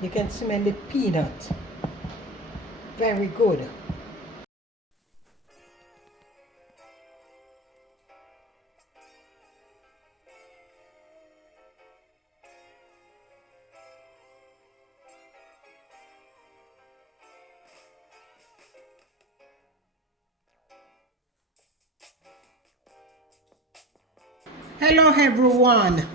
You can smell the peanut. Very good. Hello everyone.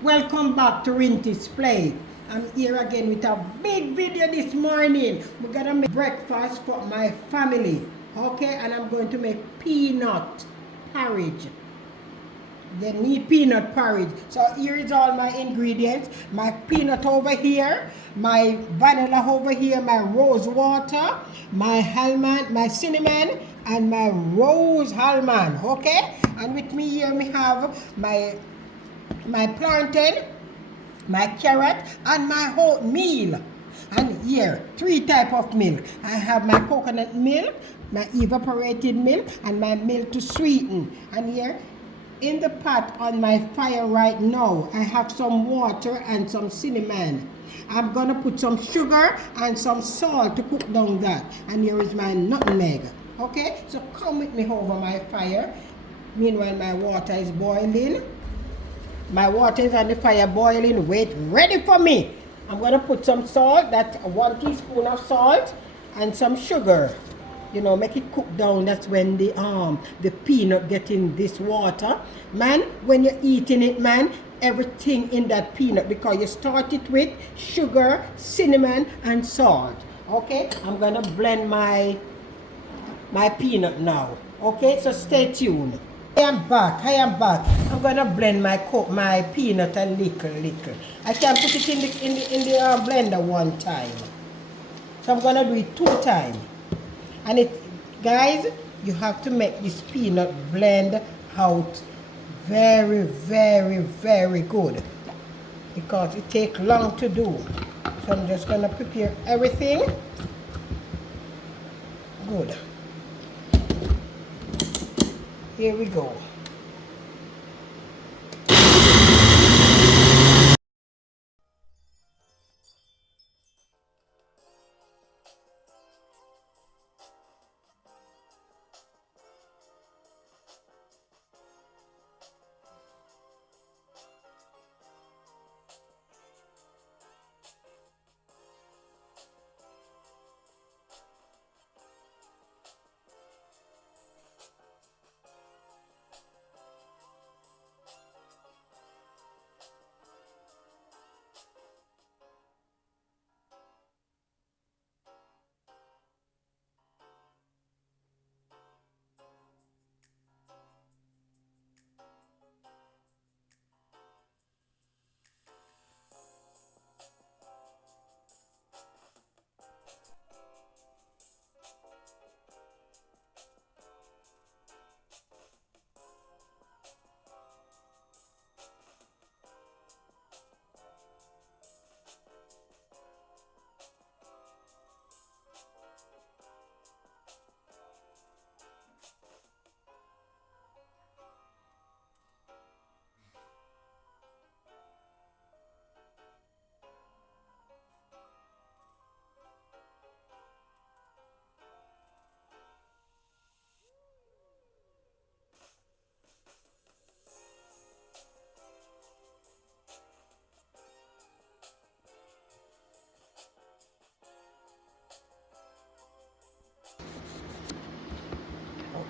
Welcome back to Rinty's Plate. I'm here again with a big video this morning. We're gonna make breakfast for my family. Okay, and I'm going to make peanut porridge. They need peanut porridge. So here is all my ingredients. My peanut over here, my vanilla over here, my rose water, my almond, my cinnamon, and my rose almond. Okay? And with me here we have my plantain, my carrot, and my oatmeal. And here, 3 type of milk. I have my coconut milk, my evaporated milk, and my milk to sweeten. And here, in the pot on my fire right now, I have some water and some cinnamon. I'm gonna put some sugar and some salt to cook down that. And here is my nutmeg. Okay, so come with me over my fire. Meanwhile, my water is boiling. My water is on the fire boiling. Wait, ready for me. I'm gonna put some salt, that's 1 teaspoon of salt, and some sugar. You know, make it cook down. That's when the peanut get in this water. Man, when you're eating it, man, everything in that peanut, because you start it with sugar, cinnamon, and salt. Okay, I'm gonna blend my peanut now. Okay, so stay tuned. I am back. I'm gonna blend my peanut a little. I can put it in the blender 1 time. So I'm gonna do it 2 times. And guys, you have to make this peanut blend out very, very, very good, because it takes long to do. So I'm just gonna prepare everything. Good. Here we go.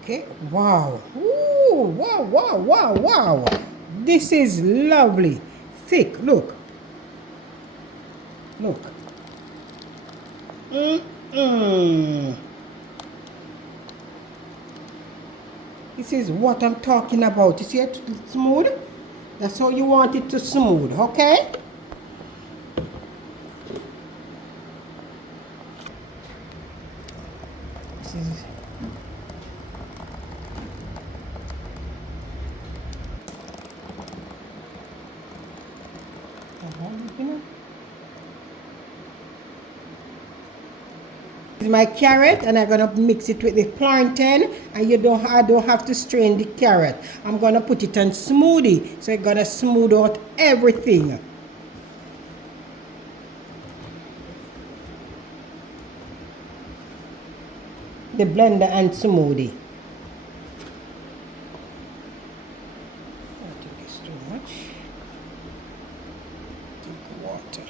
Okay, wow. Ooh, wow. This is lovely. Thick, look. This is what I'm talking about. You see it smooth? That's how you want it to smooth, okay? This is... This is my carrot, and I'm gonna mix it with the plantain, and I don't have to strain the carrot. I'm gonna put it on smoothie, so it's gonna smooth out everything. the blender and smoothie. I think it's too much. Drink water.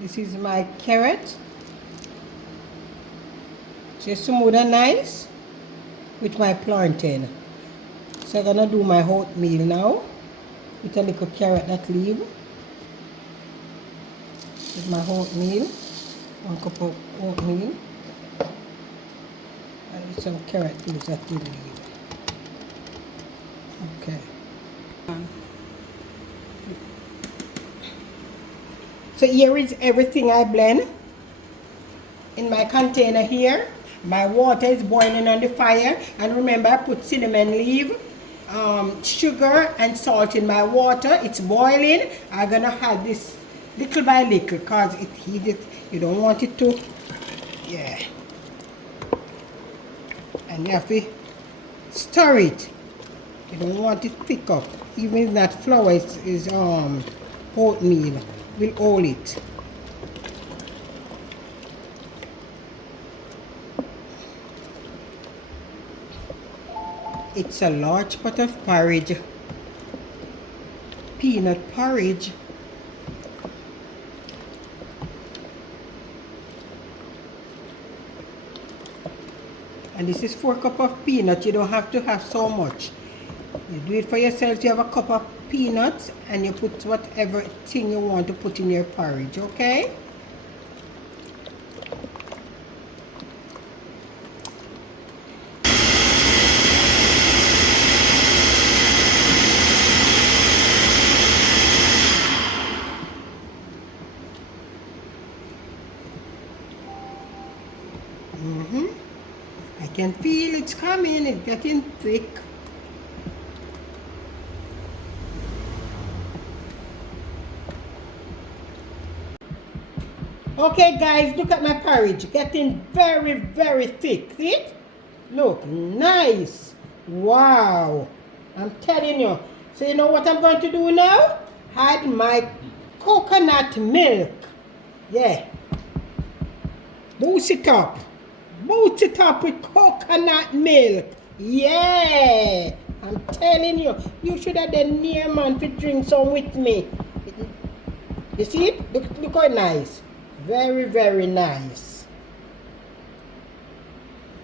This is my carrot. So smooth and nice with my plantain. So I'm gonna do my oatmeal now with a little carrot that leave. With my oatmeal, 1 cup of oatmeal, and with some carrot leaves that did leave. Okay. So here is everything I blend in my container here. My water is boiling on the fire, and remember I put cinnamon leaf, sugar and salt in my water. It's boiling. I'm gonna add this little by little because it heated. You don't want it to, yeah. And you have to stir it. You don't want it thick up. Even that flour is oatmeal. We'll hold it. It's a large pot of porridge, peanut porridge. And this is 4 cups of peanut. You don't have to have so much. You do it for yourself. You have a cup of peanuts and you put whatever thing you want to put in your porridge, okay? I can feel it's coming. It's getting thick. Okay guys, look at my porridge. Getting very, very thick. See it? Look, nice. Wow. I'm telling you. So you know what I'm going to do now? Add my coconut milk. Yeah. Boost it up. Boost it up with coconut milk. Yeah. I'm telling you. You should have done near man to drink some with me. You see it? Look how nice. Very, very nice.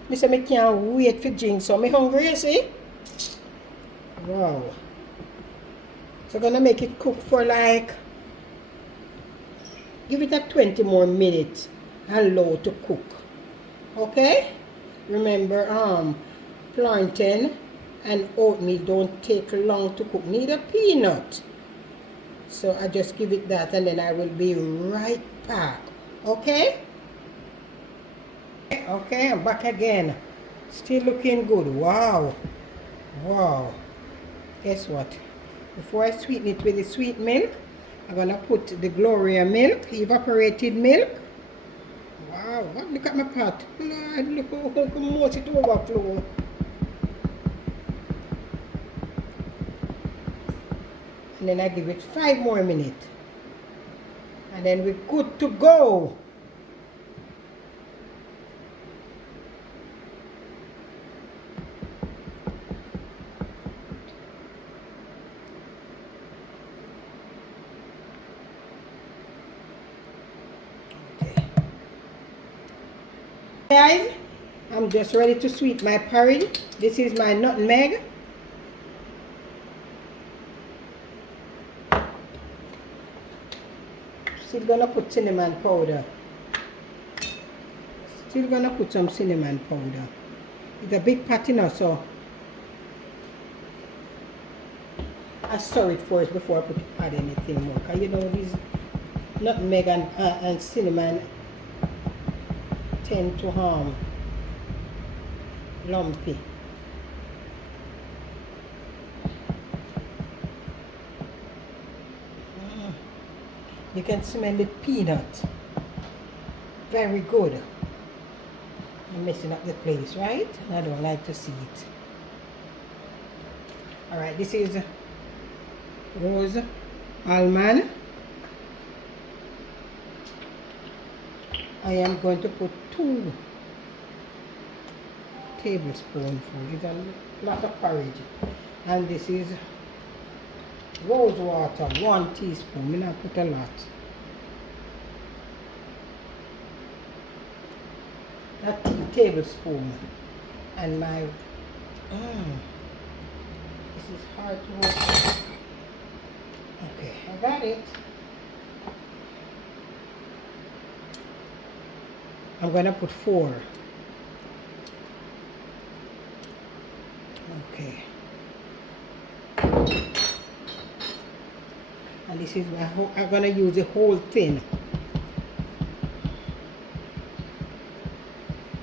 Me say me can't wait for drink some. Me hungry, you see? Wow. So gonna make it cook for like, give it a 20 more minutes and low to cook. Okay? Remember, plantain and oatmeal don't take long to cook. Need a peanut. So I just give it that and then I will be right back. Okay? Okay, I'm back again. Still looking good. Wow. Wow. Guess what? Before I sweeten it with the sweet milk, I'm going to put the Gloria milk, evaporated milk. Wow. Look at my pot. Lord, look how much it overflow. And then I give it 5 more minutes. And then we're good to go. Okay. Guys, I'm just ready to sweeten my porridge. This is my nutmeg. Still gonna put cinnamon powder. Still gonna put some cinnamon powder. It's a big pot, you know, so I stir it first before I add anything more. Cause you know these nutmeg and cinnamon tend to lumpy. You can smell the peanut. Very good. I'm messing up the place, right? And I don't like to see it. Alright, this is rose almond. I am going to put 2 tablespoonfuls. It's a lot of porridge. And this is rose water, 1 teaspoon. I'm not put a lot. That 2 tablespoons. And my this is hard to open. Okay, I got it. I'm gonna put 4. Okay. And this is my whole, I'm gonna use the whole thing.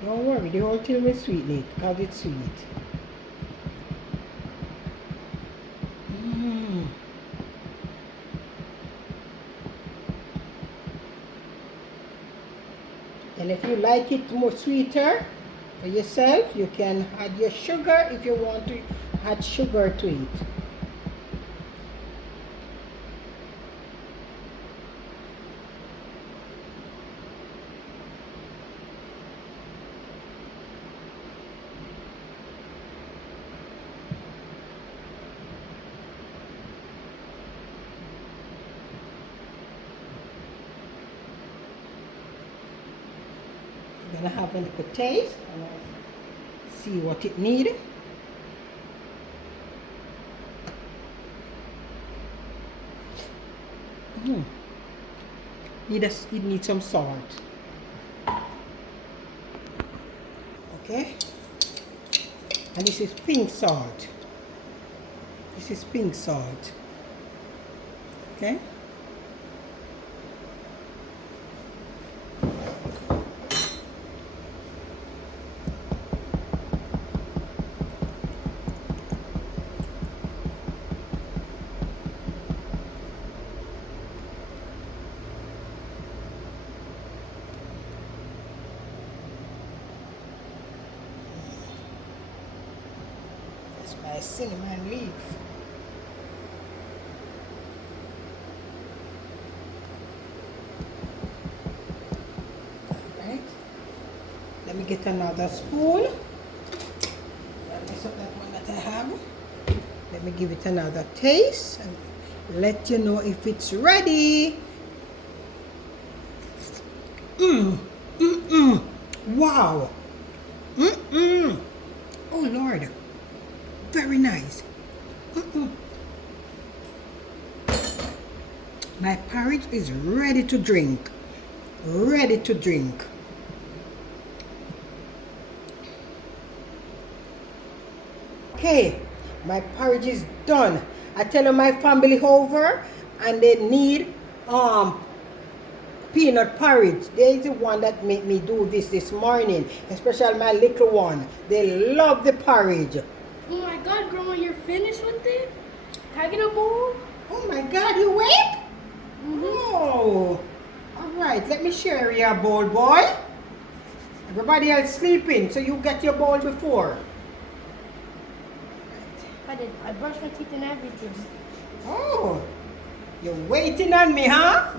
Don't worry, the whole thing will sweeten it because it's sweet. And if you like it more sweeter for yourself, you can add your sugar if you want to add sugar to it. Gonna have a little taste and see what it needs. It needs some salt. Okay, and this is pink salt. This is pink salt. Okay. My cinnamon leaf. Alright. Let me get another spoon. Mess up that one that I have. Let me give it another taste and let you know if it's ready. Wow. Oh Lord. Very nice. My porridge is ready to drink. Ready to drink. Okay, my porridge is done. I tell my family over and they need peanut porridge. They're the one that made me do this morning, especially my little one. They love the porridge. Oh my God, Grandma, you're finished with it? Can I get a bowl? Oh my God, you wait? Oh, all right. Let me share your bowl, boy. Everybody else sleeping, so you get your bowl before. I did. I brushed my teeth and everything. Oh, you're waiting on me, huh?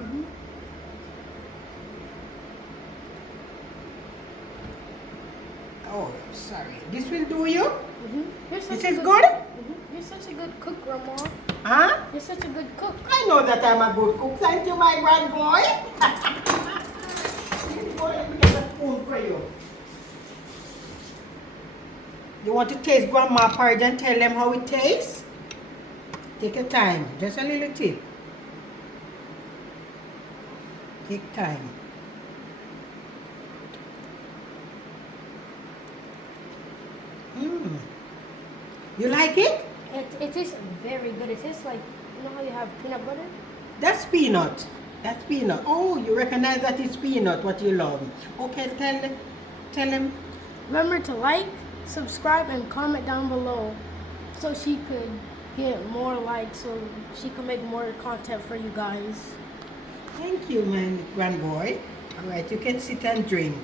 Oh, sorry. This will do you? This is good? You're such a good cook, Grandma. Huh? You're such a good cook. I know that I'm a good cook. Thank you, my grand boy. Let me get a spoon for you. You want to taste Grandma porridge and tell them how it tastes? Take your time. Just a little tip. Take time. You like it? It tastes very good. It tastes like, you know how you have peanut butter? That's peanut. That's peanut. Oh, you recognize that it's peanut, what you love. Okay, tell him. Remember to like, subscribe, and comment down below so she could get more likes, so she can make more content for you guys. Thank you, my grand boy. All right, you can sit and drink.